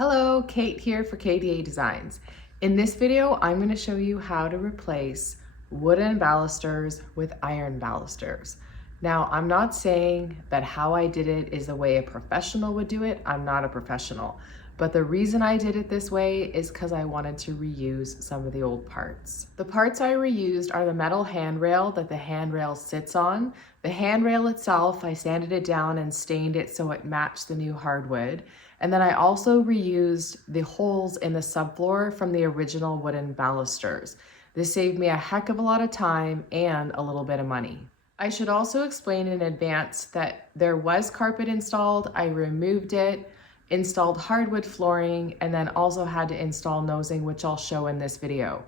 Hello, Kate here for KDA Designs. In this video, I'm going to show you how to replace wooden balusters with iron balusters. Now, I'm not saying that how I did it is the way a professional would do it. I'm not a professional. But the reason I did it this way is because I wanted to reuse some of the old parts. The parts I reused are the metal handrail that the handrail sits on. The handrail itself, I sanded it down and stained it so it matched the new hardwood. And then I also reused the holes in the subfloor from the original wooden balusters. This saved me a heck of a lot of time and a little bit of money. I should also explain in advance that there was carpet installed, I removed it, installed hardwood flooring, and then also had to install nosing, which I'll show in this video.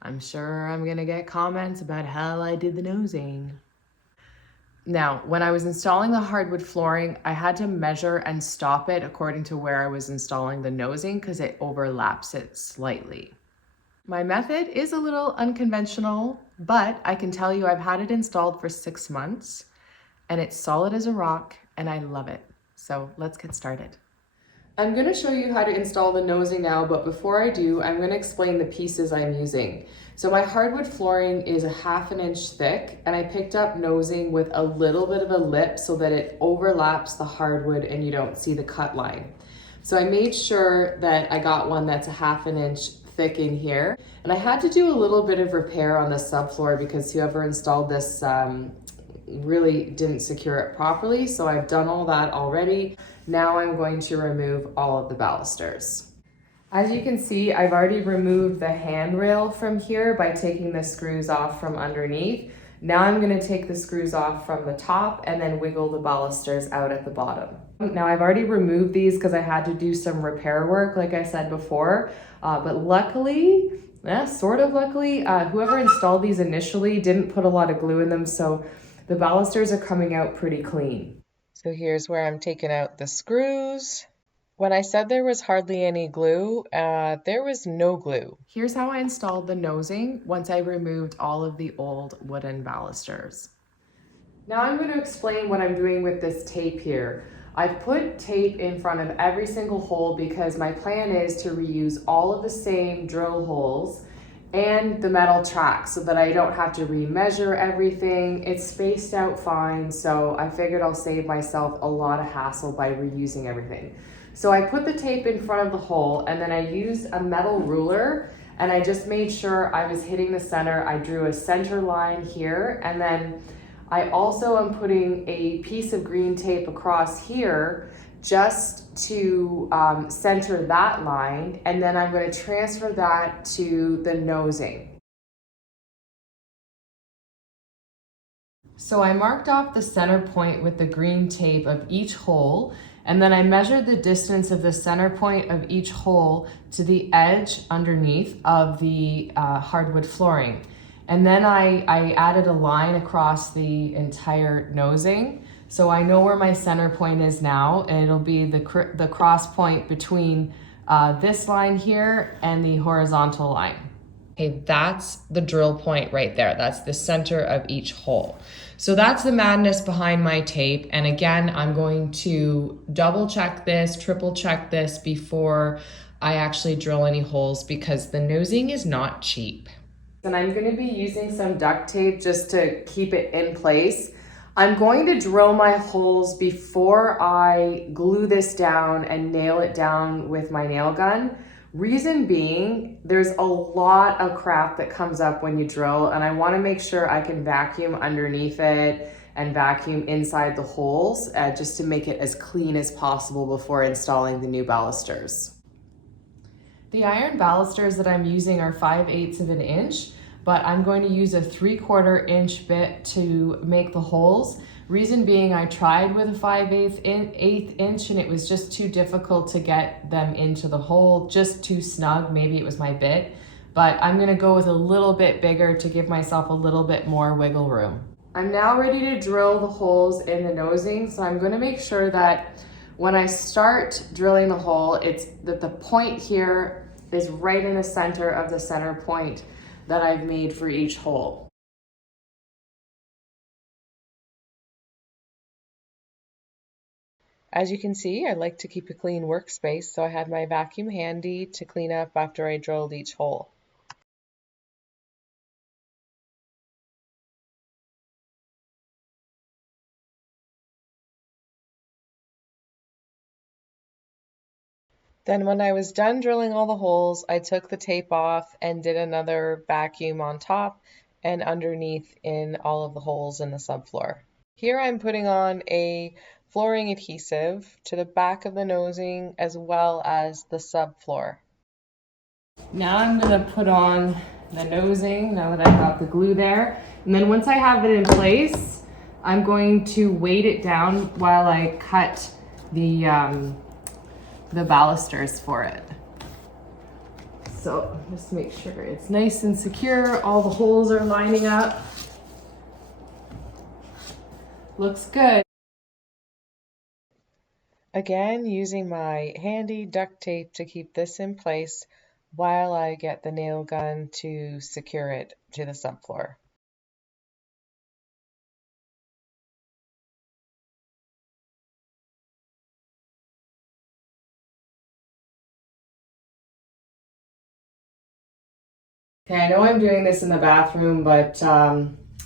I'm sure I'm gonna get comments about how I did the nosing. Now, when I was installing the hardwood flooring, I had to measure and stop it according to where I was installing the nosing because it overlaps it slightly. My method is a little unconventional, but I can tell you I've had it installed for 6 months and it's solid as a rock and I love it. So let's get started. I'm going to show you how to install the nosing now, but before I do, I'm going to explain the pieces I'm using. So my hardwood flooring is 1/2 inch thick, and I picked up nosing with a little bit of a lip so that it overlaps the hardwood and you don't see the cut line. So I made sure that I got one that's 1/2 inch thick in here, and I had to do a little bit of repair on the subfloor because whoever installed this really didn't secure it properly. So I've done all that already. Now I'm going to remove all of the balusters. As you can see, I've already removed the handrail from here by taking the screws off from underneath. Now I'm going to take the screws off from the top and then wiggle the balusters out at the bottom. Now I've already removed these because I had to do some repair work, like I said before, but luckily, sort of luckily, whoever installed these initially didn't put a lot of glue in them, so the balusters are coming out pretty clean. So here's where I'm taking out the screws. When I said there was hardly any glue, there was no glue. Here's how I installed the nosing once I removed all of the old wooden balusters. Now I'm going to explain what I'm doing with this tape here. I've put tape in front of every single hole because my plan is to reuse all of the same drill holes and the metal track so that I don't have to remeasure everything. It's spaced out fine, so I figured I'll save myself a lot of hassle by reusing everything. So I put the tape in front of the hole and then I used a metal ruler and I just made sure I was hitting the center. I drew a center line here, and then I also am putting a piece of green tape across here just to center that line, and then I'm going to transfer that to the nosing. So I marked off the center point with the green tape of each hole, and then I measured the distance of the center point of each hole to the edge underneath of the hardwood flooring. And then I added a line across the entire nosing. So I know where my center point is now, and it'll be the cross point between this line here and the horizontal line. Okay, that's the drill point right there. That's the center of each hole. So that's the madness behind my tape. And again, I'm going to double check this, triple check this before I actually drill any holes because the nosing is not cheap. And I'm going to be using some duct tape just to keep it in place. I'm going to drill my holes before I glue this down and nail it down with my nail gun. Reason being, there's a lot of crap that comes up when you drill, and I want to make sure I can vacuum underneath it and vacuum inside the holes just to make it as clean as possible before installing the new balusters. The iron balusters that I'm using are 5/8 of an inch, but I'm going to use a 3/4 inch bit to make the holes. Reason being, I tried with a 5/8 inch and it was just too difficult to get them into the hole, just too snug. Maybe it was my bit, but I'm gonna go with a little bit bigger to give myself a little bit more wiggle room. I'm now ready to drill the holes in the nosing, so I'm gonna make sure that when I start drilling the hole, it's that the point here is right in the center of the center point that I've made for each hole. As you can see, I like to keep a clean workspace, so I had my vacuum handy to clean up after I drilled each hole. Then when I was done drilling all the holes, I took the tape off and did another vacuum on top and underneath in all of the holes in the subfloor. Here I'm putting on a flooring adhesive to the back of the nosing as well as the subfloor. Now I'm going to put on the nosing now that I've got the glue there. And then once I have it in place, I'm going to weight it down while I cut the balusters for it. So just make sure it's nice and secure. All the holes are lining up. Looks good. Again, using my handy duct tape to keep this in place while I get the nail gun to secure it to the subfloor. Okay, I know I'm doing this in the bathroom, but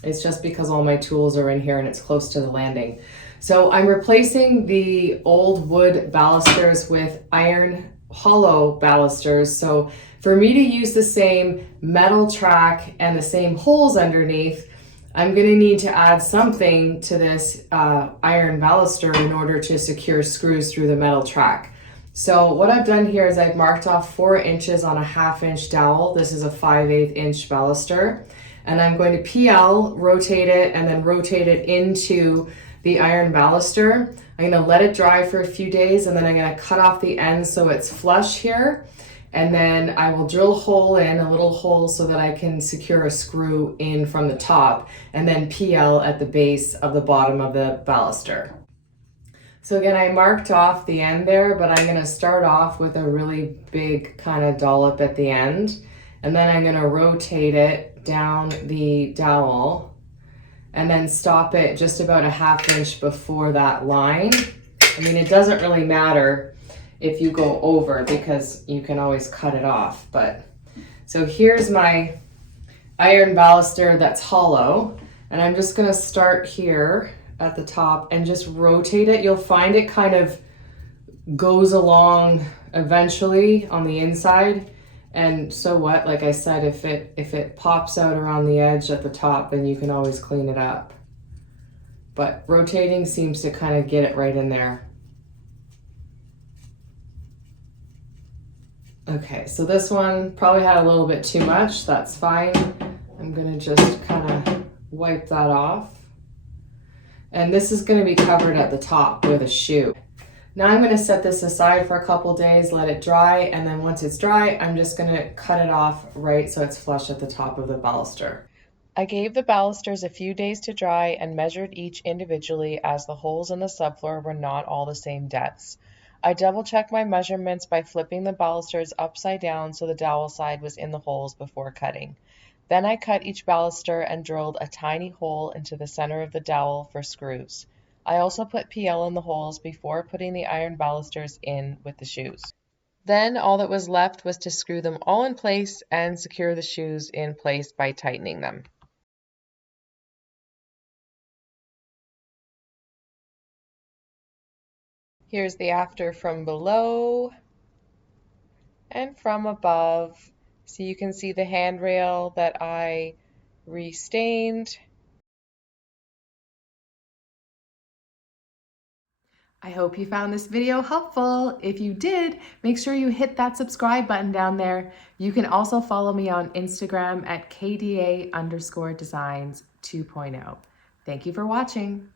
it's just because all my tools are in here and it's close to the landing. So I'm replacing the old wood balusters with iron hollow balusters. So for me to use the same metal track and the same holes underneath, I'm going to need to add something to this iron baluster in order to secure screws through the metal track. So what I've done here is I've marked off 4 inches on a 1/2 inch dowel. This is a 5/8 inch baluster. And I'm going to PL, rotate it, and then rotate it into the iron baluster. I'm going to let it dry for a few days, and then I'm going to cut off the ends so it's flush here. And then I will drill a hole in, a little hole, so that I can secure a screw in from the top, and then PL at the base of the bottom of the baluster. So again, I marked off the end there, but I'm going to start off with a really big kind of dollop at the end. And then I'm going to rotate it down the dowel and then stop it just about a 1/2 inch before that line. I mean, it doesn't really matter if you go over because you can always cut it off. But so here's my iron baluster that's hollow. And I'm just going to start here at the top and just rotate it. You'll find it kind of goes along eventually on the inside. And so what, like I said, if it pops out around the edge at the top, then you can always clean it up. But rotating seems to kind of get it right in there. Okay, so this one probably had a little bit too much. That's fine. I'm gonna just kind of wipe that off. And this is going to be covered at the top with a shoe. Now I'm going to set this aside for a couple days, let it dry, and then once it's dry, I'm just going to cut it off right so it's flush at the top of the baluster. I gave the balusters a few days to dry and measured each individually as the holes in the subfloor were not all the same depths. I double-checked my measurements by flipping the balusters upside down so the dowel side was in the holes before cutting. Then I cut each baluster and drilled a tiny hole into the center of the dowel for screws. I also put PL in the holes before putting the iron balusters in with the shoes. Then all that was left was to screw them all in place and secure the shoes in place by tightening them. Here's the after from below and from above. So you can see the handrail that I restained. I hope you found this video helpful. If you did, make sure you hit that subscribe button down there. You can also follow me on Instagram at KDA_designs 2.0. Thank you for watching.